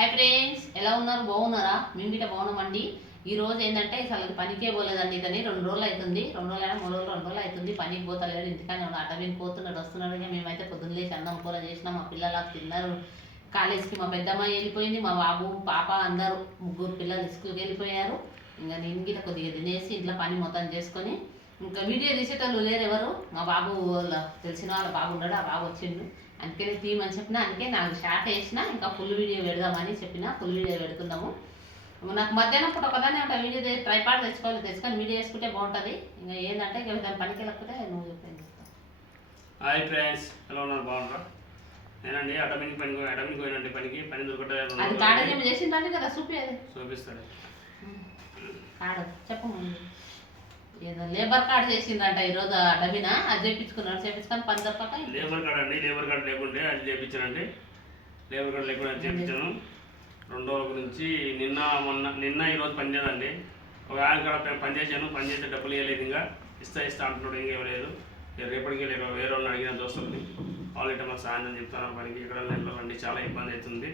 Hi friends, ఎలా ఉన్నారు? బాగున్నారా? మేము గిట్ట బాగున్నామండి. ఈ రోజు ఏంటంటే అసలు పనికే పోలేదండి. ఇతని 2 రోజులు అవుతుంది, 2 రోజులు అయినా 3 రోజులు 2 రోజులు అవుతుంది. పనికి పోతలేడు, ఇంటికానే అటవీకి పోతున్నాడు వస్తున్నాడు. మేమైతే పొద్దున్న లేచి అన్నం కూర చేసినాం, మా పిల్లలు తిన్నారు. కాలేజీకి మా పెద్దమ్మాయి వెళ్ళిపోయింది, మా బాబు పాప అందరూ 3 పిల్లలు స్కూల్కి వెళ్ళిపోయారు. ఇంకా నేను గిట్ట కొద్దిగా తినేసి ఇంట్లో పని మొత్తం చేసుకొని ఇంకా వీడియో తీసేటోళ్ళు లేరు ఎవరు. మా బాబు తెలిసిన వాళ్ళ బాబు ఉన్నాడు, ఆ బాబు వచ్చిండు. అందుకనే తీయమని చెప్పిన, అందుకే నాకు షార్ట్ వేసిన ఇంకా ఫుల్ వీడియో పెడదామని చెప్పిన. ఫుల్ వీడియో పెడుతున్నాము. నాకు మధ్యాహ్నం పూట ఒకదానే ఉంటా వీడియో ట్రైపాడ్ తెచ్చుకొని వీడియో వేసుకుంటే బాగుంటుంది. ఇంకా ఏంటంటే ఇంకా దాని పనికి వెళ్ళకపోతే నువ్వు చెప్పండి. హాయ్ ఫ్రెండ్స్, ఎలా ఉన్నారు? బాగున్నారా? నేనండి అటమిక్ పోయినండి పని దొరకట్లేదు. అది కాడేమో చేసిందండి కదా, చూపిస్తాడు కాడు చెప్పు. ఏదో లేబర్ కార్డు చేసిందంట ఈరోజు అటవినా, అది చేపించుకొని పని తప్పక లేబర్ కార్డు అండి. లేబర్ కార్డు లేకుంటే అది చేయించానండి. లేబర్ కార్డు లేకుండా అది చేయించాను. 2 రోజుల గురించి నిన్న ఈరోజు పని చేయదండి. ఒక ఆయన కాడ పని చేస్తే డబ్బులు ఇవ్వలేదు. ఇంకా ఇస్తా అంటున్నాడు, ఇంకా ఇవ్వలేదు. రేపటికి వేరే వాళ్ళని అడిగిన దోస్తుల్ని వాళ్ళు ఇట్లా మాకు సాయంత్రం చెప్తాను పనికి. ఇక్కడ నెలలండి చాలా ఇబ్బంది అవుతుంది,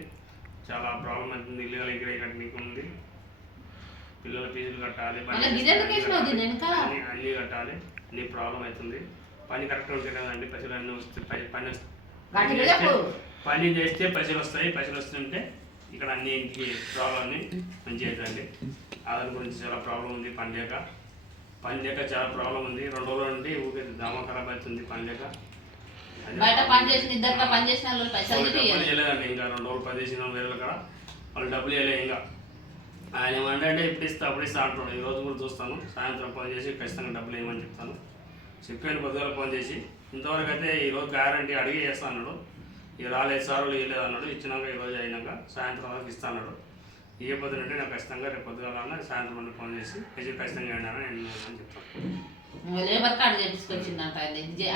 చాలా ప్రాబ్లం అవుతుంది. ఇల్లు ఇక్కడ కట్టడానికి ఉంది, పిల్లల ఫీజులు కట్టాలి, అన్నీ కట్టాలి, అన్ని ప్రాబ్లం అవుతుంది. పని కరెక్ట్ ఉంటే కదండి పైసలు అన్నీ వస్తాయి. పని చేస్తే పైసలు వస్తాయి. పైసలు వస్తుంటే ఇక్కడ అన్ని ఇంటికి ప్రాబ్లమ్ని మంచిగా అవుతుందండి. ఆధార్ గురించి చాలా ప్రాబ్లం ఉంది. పని లేక చాలా ప్రాబ్లం ఉంది. 2 రోజుల నుండి ఊరికే దామా ఖరాబ్ అవుతుంది పని లేక. డబ్బులు చేయలేదండి. ఇంకా 2 రోజులు పని చేసిన వేరే కాడ వాళ్ళు డబ్బులు ఇవ్వలేదు. ఇంకా ఆయన ఏమంటే ఇప్పుడు ఇస్తా అప్పుడు ఇస్తా అంటున్నాడు. ఈ రోజు కూడా చూస్తాను, సాయంత్రం ఫోన్ చేసి ఖచ్చితంగా డబ్బులు ఇవ్వమని చెప్తాను. చెప్పాను పొద్దుగా ఫోన్ చేసి. ఇంతవరకు అయితే ఈరోజు గ్యారంటీ అడిగి చేస్తా అన్నాడు. ఇక రాలేదు సార్ ఇవ్వలేదు అన్నాడు. ఇచ్చినాక ఈరోజు అయినాక సాయంత్రం వరకు ఇస్తా అన్నాడు. ఇవ్వబోతుంటే నాకు ఖచ్చితంగా రేపు పొద్దుగా సాయంత్రం నుండి ఫోన్ చేసి ఖచ్చితంగా ఇవ్వండి నేను అని చెప్తాను. లేబర్ కార్డు చేపించుకొచ్చిందంట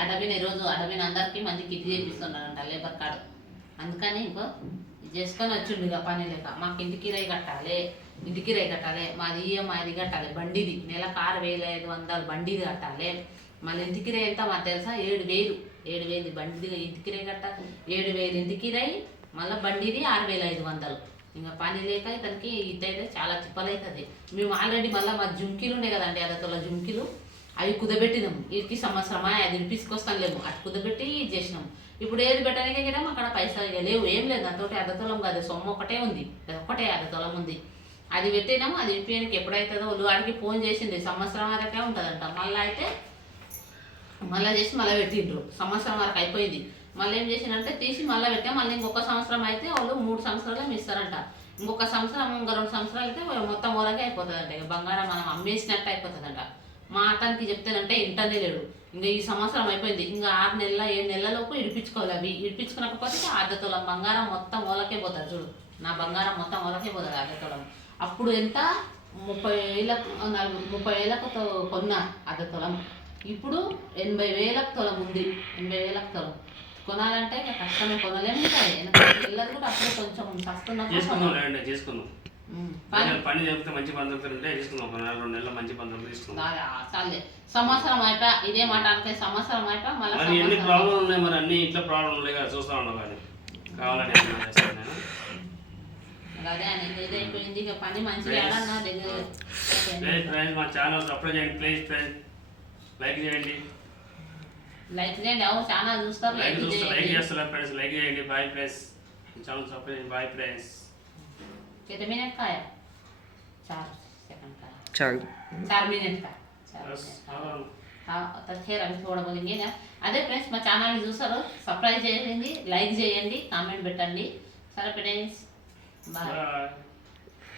అడవిని. ఈరోజు అడవిని అందరికీ మంచి కిట్ చేపిస్తున్నారంట లేబర్ కార్డు. అందుకని ఇంకో చేసుకొని వచ్చిండు. ఇక పని లేక మాకు ఇంటికి రై కట్టాలి, మాది ఈఎంఐది కట్టాలి, బండిది నెలకు 6,500 బండిది కట్టాలి. మళ్ళీ ఇంటికి రై ఎంత మాకు తెలుసా? 7,000 బండిది ఇంటికి రై కట్టాలి. 7,000 ఇంటికి రై, మళ్ళీ బండిది 6,500. ఇంకా పని లేక ఇతనికి ఇదైతే చాలా తిప్పలవుతుంది. మేము ఆల్రెడీ మళ్ళీ మా జుంకీలు ఉండే కదండి, అదతల జుంకీలు అవి కుదబెట్టినాము. వీటికి సంవత్సరమా అది వినిపించుకొస్తాను అటు కుదబెట్టి ఇది చేసినాము. ఇప్పుడు ఏది పెట్టడానికి కూడా అక్కడ పైసలు లేవు, ఏం లేదు. దాంతో అర్ధతులం కాదు, సొమ్ము ఒకటే ఉంది, ఒకటే అర్ధతులం ఉంది. అది పెట్టినాము. అది వినిపించడానికి ఎప్పుడైతుందో వాళ్ళు వాడికి ఫోన్ చేసింది. సంవత్సరం వరకే ఉంటుందంట. మళ్ళీ అయితే మళ్ళీ చేసి మళ్ళీ పెట్టిండ్రు. సంవత్సరం వరకు అయిపోయింది. మళ్ళీ ఏం చేసిందంటే తీసి మళ్ళీ పెట్టాం. మళ్ళీ ఇంకొక సంవత్సరం అయితే వాళ్ళు 3 సంవత్సరాలు ఇస్తారంట. ఇంకొక సంవత్సరం, ఇంకా 2 సంవత్సరాలు అయితే మొత్తం మూలకే అయిపోతుందంట. ఇక బంగారం మనం అమ్మేసినట్టు అయిపోతుందంట. మా అతనికి చెప్తేనంటే ఇంటనే లేడు. ఇంకా ఈ సంవత్సరం అయిపోయింది, ఇంకా 6 నెలల 7 నెలలలోపు ఇడిపించుకోవాలి. అవి ఇడిపించుకునకపోతే అర్ధతులం బంగారం మొత్తం మూలకే పోతుంది. చూడు, నా బంగారం మొత్తం మూలకే పోతుంది అర్ధతులం. అప్పుడు ఎంత 30,000కు కొన్న అర్ధతులం. ఇప్పుడు 80,000కు తులం ఉంది. 80,000కు తులం కొనాలంటే ఇక కష్టమే, కొనలేము. పిల్లలు కూడా అప్పుడు కొంచెం చేసుకుందాం. పని చెప్తే మంచి పని దొరుకుతుంటే తీసుకుందాం. 2 నెలల మంచి పని దొరుకుతుంది. సంవత్సరం అయిపోయా ఇదే మాట అంటే సంవత్సరం అయిపోయా మళ్ళీ ఎన్ని ప్రాబ్లం ఉన్నాయి. మరి అన్ని ఇంట్లో ప్రాబ్లం ఉన్నాయి కదా, చూస్తా ఉండవు. కానీ కావాలని అదే అనేది ఇదైపోయింది. ఇక పని మంచిగా మా ఛానల్ సబ్స్క్రైబ్ చేయండి ప్లీజ్ ఫ్రెండ్స్. లైక్ చేయండి. ఛానల్ చూస్తారు, లైక్ చేస్తారు ఫ్రెండ్స్. లైక్ చేయండి. Bye friends. ఛానల్ సబ్స్క్రైబ్ చేయండి. Bye friends. कितने मिनट का है? 4 सेकंड का है। 4 मिनट का। हाँ तो फिर अभी थोड़ा बोलेंगे ना. అదే ఫ్రెండ్స్, మా ఛానల్ని చూసారు, సబ్స్క్రైబ్ చేయండి, లైక్ చేయండి, కామెంట్ పెట్టండి. సరే ఫ్రెండ్స్, బాయ్.